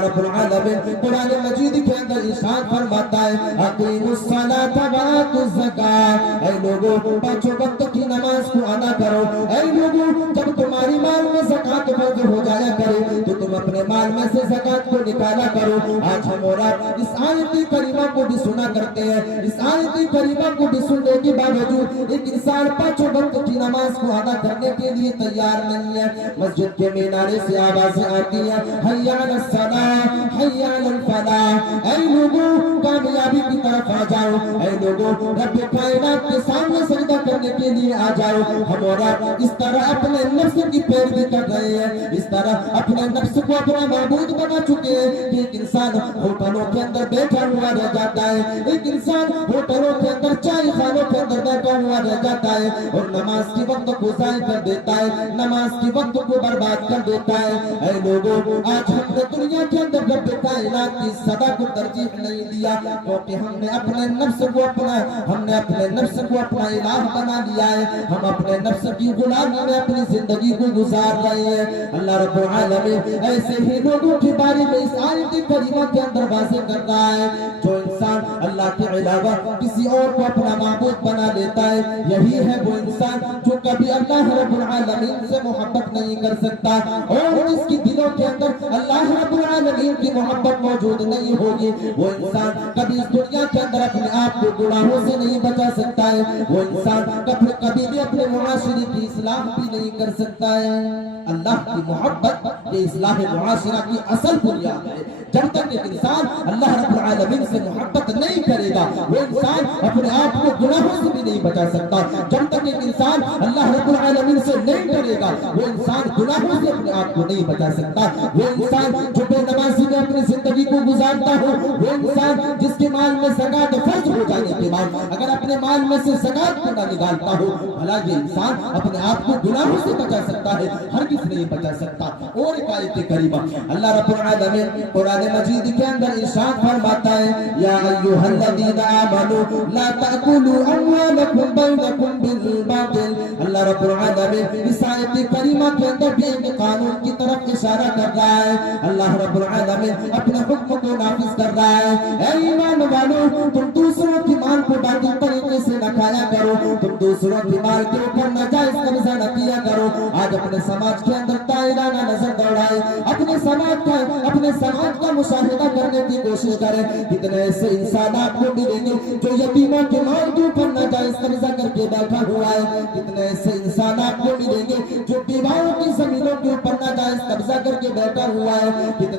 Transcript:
اللہ رب العالمین قرآن مجید کے اندر ارشاد فرماتا ہے اقیموا الصلاۃ وآتوا الزکاۃ، اے لوگوں پانچوں وقت کی نماز کو ادا کرو۔ اے لوگوں جب تمہاری مال میں زکوٰۃ فرض ہو جایا کرے تو تم اپنے مال میں سے زکوٰۃ کو نکالا کرو۔ آج ہم اور آپ اس آیت کریمہ کو بھی سنا کرتے ہیں، اس آیت کریمہ کو بھی سننے کے باوجود ایک انسان پانچوں وقت کی نماز کو ادا کرنے کے لیے تیار نہیں ہے۔ مسجد کے مینارے سے آوازیں آتی ہیں حی علی الصلاۃ حی علی الفلاح، اے لوگوں کامیابی کی طرف آ جاؤ، اے لوگوں رب کائنات کے سامنے سجدہ کرنے کے لیے آ جاؤ۔ ہم اور آپ اس طرح اپنے نفس کی پیروی کر رہے ہیں، اس طرح اپنے نفس کو اپنا معبود بنا چکے ہیں کہ ایک انسان ہوٹلوں کے اندر بیٹھا ہوا رہ جاتا ہے، ایک انسان ہوٹلوں کے اندر چائے خانوں کے اندر بیٹھا ہوا رہ جاتا ہے اور نماز کی وقت کو ضائع کر دیتا ہے، نماز کی وقت کو برباد کر دیتا ہے۔ اے لوگوں آج ہم نے دنیا کے اندر رب کائنات کی صدا کو ترجیح نہیں دیا کیونکہ ہم نے اپنے نفس کو اپنا الہ بنا لیا ہے، ہم اپنے نفس کی غلامی میں اپنی زندگی کو گزار رہے ہیں۔ اللہ رب العالمین ایسے ہی لوگوں کے بارے میں اس آیت کریمہ کے اندر واضح کر رہا ہے جو انسان اللہ کے علاوہ کسی اور کو اپنا معبود بنا لیتا ہے، یہی ہے وہ انسان جو کبھی اللہ رب العالمین سے محبت نہیں کر سکتا اور جس کی دلوں کے اندر اللہ رب العالمین کی محبت موجود نہیں ہوگی، وہ انسان کبھی اس دنیا کے اندر اپنے آپ کو گناہوں سے نہیں بچا سکتا ہے، وہ انسان کبھی بھی اپنے معاشرے کی اصلاح بھی نہیں کر سکتا ہے۔ اللہ کی محبت یہ اصلاح معاشرہ کی اصل بنیاد ہے۔ جب تک ایک انسان اللہ رب العالمین سے محبت نہیں کرے گا وہ انسان اپنے آپ کو گناہوں سے بھی نہیں بچا سکتا۔ جب تک ایک انسان اللہ رب العالمین سے نہیں ڈرے گا وہ انسان گناہوں سے اپنے آپ کو نہیں بچا سکتا۔ وہ انسان جو بے نمازی میں اپنی زندگی کو گزارتا ہو، وہ انسان جس کے مال میں زکوٰۃ فرض ہو جانے کے بعد اگر اپنے مال میں سے زکوٰۃ کو نہ نکالتا ہو، بھلا یہ انسان اپنے آپ کو گناہوں سے بچا سکتا ہے؟ ہرگز نہیں بچا سکتا۔ اور ایک آیت کریمہ اللہ رب العالمین قرآن مجید کے اندر ارشاد فرماتا ہے یا ایھا الذین آمنوا لا تأکلوا اموالکم بینکم بالباطل۔ اللہ رب العالمین اس آیت کریمہ کے اندر بھی ایک قانون کی طرف اشارہ کر رہا ہے۔ اللہ رب العالمین اپنے حکم کو نافذ کر رہا ہے۔ اے ایمان والو تم دوسروں کی مال کو باطل طریقے سے نہ کھایا کرو، تم دوسروں کی مال کے اوپر ناجائز قبضہ نہ کیا کرو۔ آج اپنے سماج کے اندر تائرانہ نظر دوڑائے، اپنے سماج کا مشاہدہ کرنے کی کوشش کریں، کتنے ایسے انسان آپ کو ملیں گے جو یتیموں کے مال کے اوپر ناجائز قبضہ کر کے بیٹھا ہوا ہے، کتنے ایسے انسان آپ کو ملیں گے جو بیواؤں کی زمینوں کے اوپر ناجائز قبضہ کر کے بیٹھا ہوا ہے، کتنے